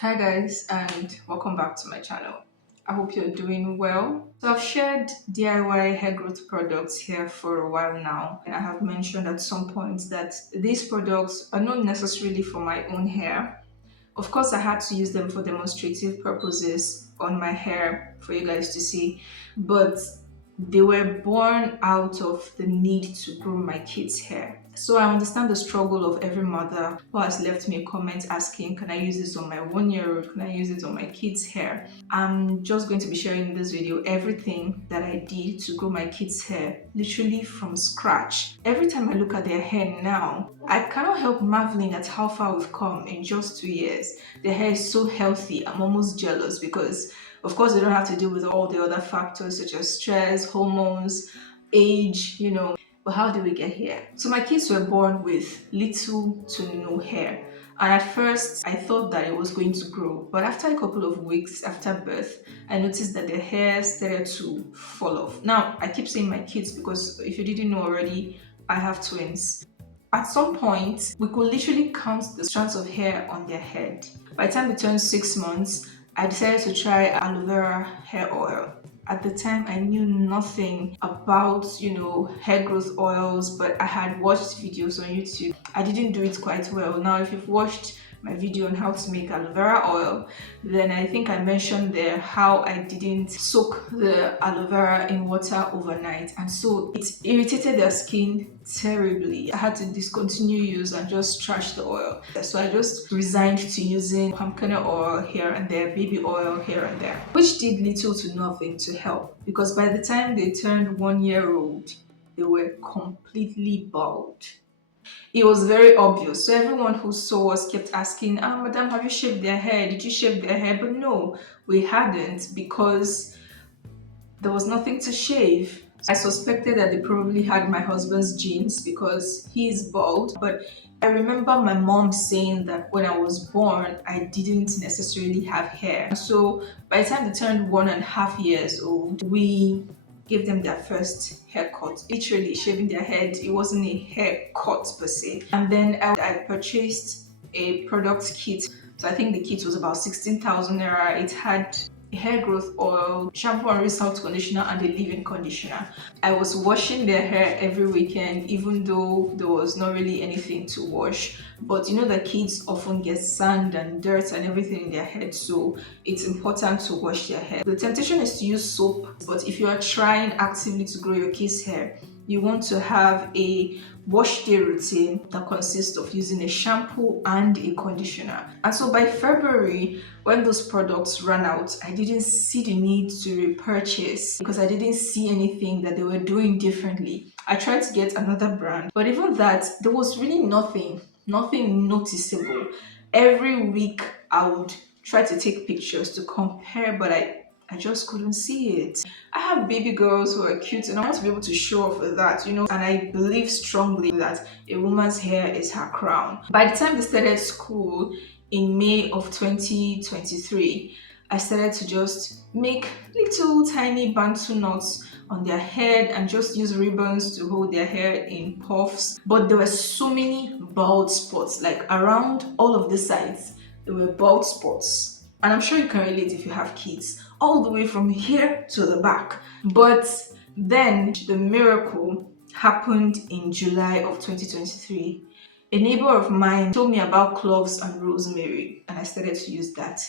Hi guys, and welcome back to my channel. I hope you're doing well. So I've shared DIY hair growth products here for a while now, and I have mentioned at some point that these products are not necessarily for my own hair. Of course, I had to use them for demonstrative purposes on my hair for you guys to see, but they were born out of the need to grow my kids' hair. So I understand the struggle of every mother who has left me a comment asking, can I use this on my 1 year old? Can I use it on my kids' hair? I'm just going to be sharing in this video everything that I did to grow my kids' hair, literally from scratch. Every time I look at their hair now, I cannot help marveling at how far we've come in just 2 years. Their hair is so healthy, I'm almost jealous because of course, they don't have to deal with all the other factors such as stress, hormones, age, But how did we get here? So my kids were born with little to no hair. And at first, I thought that it was going to grow. But after a couple of weeks after birth, I noticed that their hair started to fall off. Now, I keep saying my kids because if you didn't know already, I have twins. At some point, we could literally count the strands of hair on their head. By the time they turned 6 months, I decided to try aloe vera hair oil. At the time, I knew nothing about, hair growth oils, but I had watched videos on YouTube. I didn't do it quite well. Now, if you've watched my video on how to make aloe vera oil, then I think I mentioned there how I didn't soak the aloe vera in water overnight, and so it irritated their skin terribly. I had to discontinue use and just trash the oil. So I just resigned to using palm kernel oil here and there, baby oil here and there, which did little to nothing to help because by the time they turned 1 year old, they were completely bald. It was very obvious. So everyone who saw us kept asking, Madam, have you shaved their hair? Did you shave their hair? But no, we hadn't because there was nothing to shave. I suspected that they probably had my husband's genes because he's bald. But I remember my mom saying that when I was born, I didn't necessarily have hair. So by the time they turned 1.5 years old, we gave them their first haircut. Literally shaving their head. It wasn't a haircut per se. And then I purchased a product kit. So I think the kit was about 16,000 naira. It had hair growth oil, shampoo and result conditioner, and a leave-in conditioner. I was washing their hair every weekend, even though there was not really anything to wash. But you know that kids often get sand and dirt and everything in their head, so it's important to wash their hair. The temptation is to use soap, but if you are trying actively to grow your kids' hair, you want to have a wash day routine that consists of using a shampoo and a conditioner. And so by February, when those products ran out, I didn't see the need to repurchase because I didn't see anything that they were doing differently. I tried to get another brand, but even that, there was really nothing noticeable. Every week I would try to take pictures to compare, but I just couldn't see it. I have baby girls who are cute and I want to be able to show off with that, and I believe strongly that a woman's hair is her crown. By the time they started school in May of 2023, I started to just make little tiny bantu knots on their head and just use ribbons to hold their hair in puffs. But there were so many bald spots, like around all of the sides, there were bald spots. And I'm sure you can relate if you have kids, all the way from here to the back. But then the miracle happened in July of 2023. A neighbor of mine told me about cloves and rosemary, and I started to use that.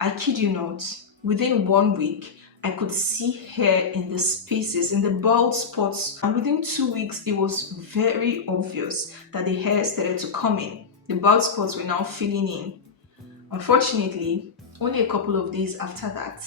I kid you not, within 1 week, I could see hair in the spaces, in the bald spots, and within 2 weeks, it was very obvious that the hair started to come in. The bald spots were now filling in. Unfortunately, only a couple of days after that,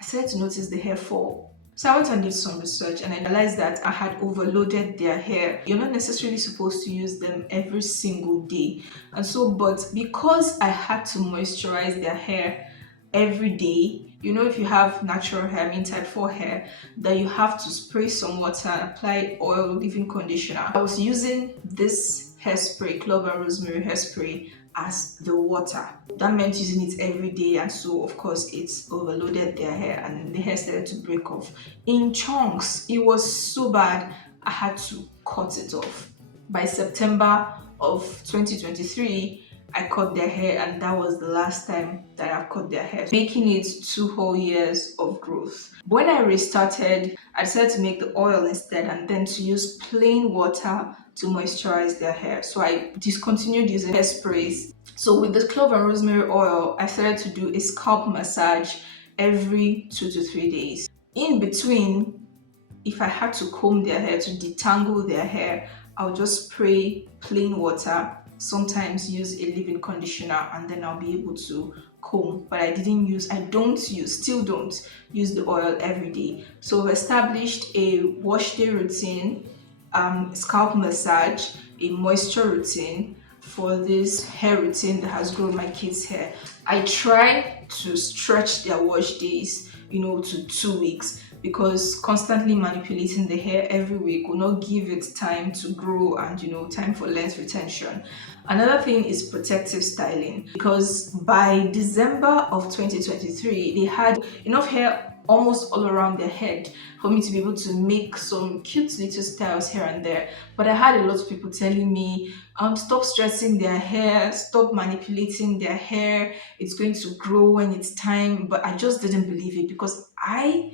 I started to notice the hair fall. So I went and did some research and I realized that I had overloaded their hair. You're not necessarily supposed to use them every single day. And so, but because I had to moisturize their hair every day, if you have natural hair, I mean type 4 hair, that you have to spray some water and apply oil, leave-in conditioner. I was using this hairspray, clove and rosemary hairspray, as the water. That meant using it every day, and so of course it's overloaded their hair and the hair started to break off in chunks. It was so bad, I had to cut it off. By September of 2023, I cut their hair, and that was the last time that I cut their hair, making it 2 whole years of growth. When I restarted, I decided to make the oil instead and then to use plain water to moisturize their hair. So I discontinued using hairsprays. So with the clove and rosemary oil, I started to do a scalp massage every 2 to 3 days. In between, if I had to comb their hair to detangle their hair, I'll just spray plain water, sometimes use a leave-in conditioner, and then I'll be able to comb. But still don't use the oil every day. So I've established a wash day routine, scalp massage, a moisture routine for this hair routine that has grown my kids' hair. I try to stretch their wash days, to 2 weeks, because constantly manipulating the hair every week will not give it time to grow and time for length retention. Another thing is protective styling, because by December of 2023 they had enough hair almost all around their head for me to be able to make some cute little styles here and there. But I had a lot of people telling me, stop stressing their hair, stop manipulating their hair, it's going to grow when it's time. But I just didn't believe it, because I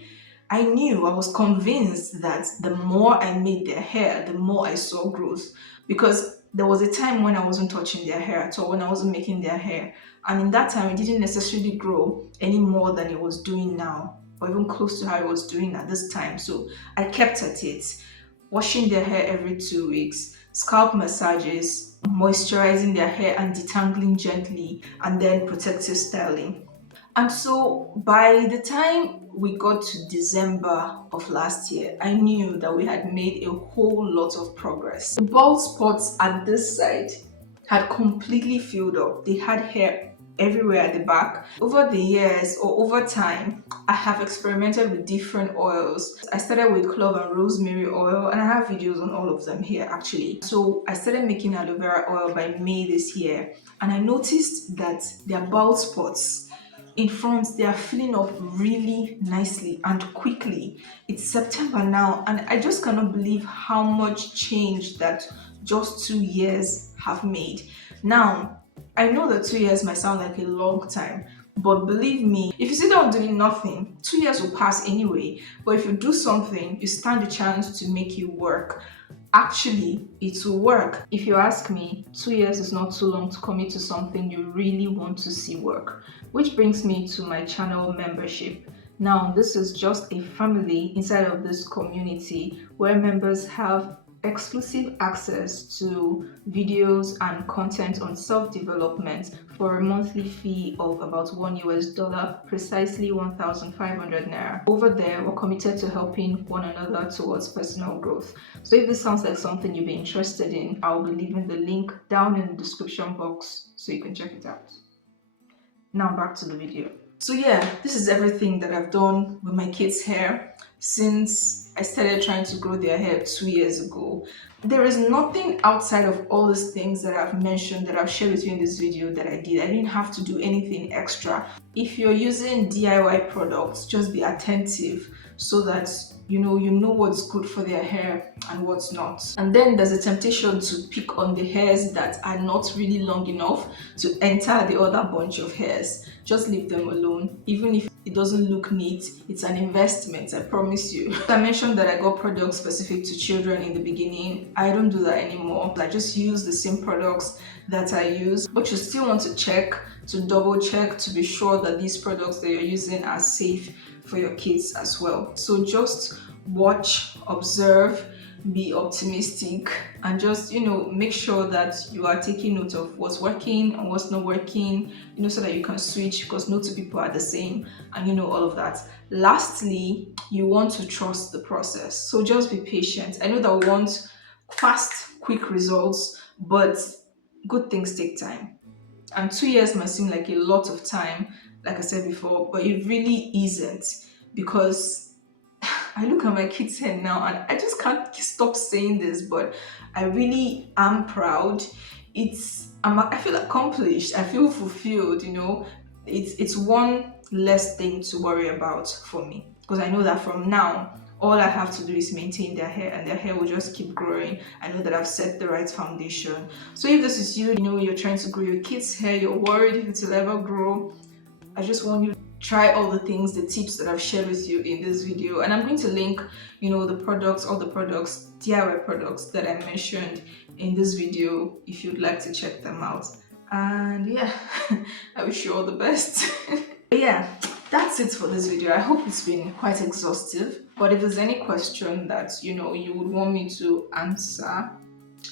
was convinced that the more I made their hair, the more I saw growth. Because there was a time when I wasn't touching their hair at all, when I wasn't making their hair. And in that time, it didn't necessarily grow any more than it was doing now, or even close to how it was doing at this time. So I kept at it, washing their hair every 2 weeks, scalp massages, moisturizing their hair and detangling gently, and then protective styling. And so by the time we got to December of last year, I knew that we had made a whole lot of progress. The bald spots at this side had completely filled up. They had hair everywhere at the back. Over the years, or over time, I have experimented with different oils. I started with clove and rosemary oil, and I have videos on all of them here actually. So I started making aloe vera oil by May this year, and I noticed that their bald spots in front, they are filling up really nicely and quickly. It's September now, and I just cannot believe how much change that just 2 years have made. Now, I know that 2 years might sound like a long time, but believe me, if you sit down doing nothing, 2 years will pass anyway. But if you do something, you stand a chance to make you work. Actually, it will work. If you ask me, 2 years is not too long to commit to something you really want to see work. Which brings me to my channel membership. Now, this is just a family inside of this community where members have exclusive access to videos and content on self-development for a monthly fee of about $1, precisely 1,500 naira. Over there, we're committed to helping one another towards personal growth. So if this sounds like something you'd be interested in, I'll be leaving the link down in the description box so you can check it out. Now back to the video. So yeah, this is everything that I've done with my kids' hair since I started trying to grow their hair 2 years ago. There is nothing outside of all these things that I've mentioned, that I've shared with you in this video, that I did. I didn't have to do anything extra. If you're using DIY products, just be attentive so that you know what's good for their hair and what's not. And then there's a temptation to pick on the hairs that are not really long enough to enter the other bunch of hairs. Just leave them alone. Even if it doesn't look neat, it's an investment, I promise you. I mentioned that I got products specific to children in the beginning. I don't do that anymore. I just use the same products that I use, but you still want to double check to be sure that these products that you're using are safe for your kids as well. So just watch, observe, be optimistic, and just make sure that you are taking note of what's working and what's not working, so that you can switch, because no two people are the same, and all of that. Lastly, you want to trust the process, so just be patient. I know that we want fast, quick results, but good things take time. And 2 years might seem like a lot of time, like I said before, but it really isn't, because I look at my kids' hair now and I just can't stop saying this, but I really am proud. I feel accomplished, I feel fulfilled, it's one less thing to worry about for me, because I know that from now All I have to do is maintain their hair, and their hair will just keep growing. I know that I've set the right foundation. So if this is you, you know, you're trying to grow your kids' hair, you're worried if it will ever grow, I just want you to try all the things, the tips that I've shared with you in this video. And I'm going to link, you know, the products, all the products, DIY products that I mentioned in this video if you'd like to check them out. And yeah, I wish you all the best. But yeah, that's it for this video. I hope it's been quite exhaustive. But if there's any question that, you know, you would want me to answer,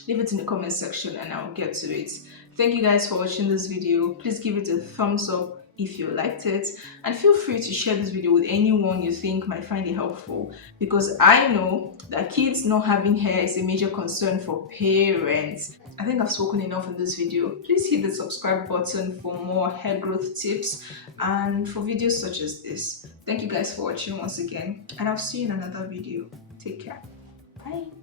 leave it in the comment section and I'll get to it. Thank you guys for watching this video. Please give it a thumbs up if you liked it, and feel free to share this video with anyone you think might find it helpful, because I know that kids not having hair is a major concern for parents. I think I've spoken enough in this video. Please hit the subscribe button for more hair growth tips and for videos such as this. Thank you guys for watching once again, and I'll see you in another video. Take care. Bye.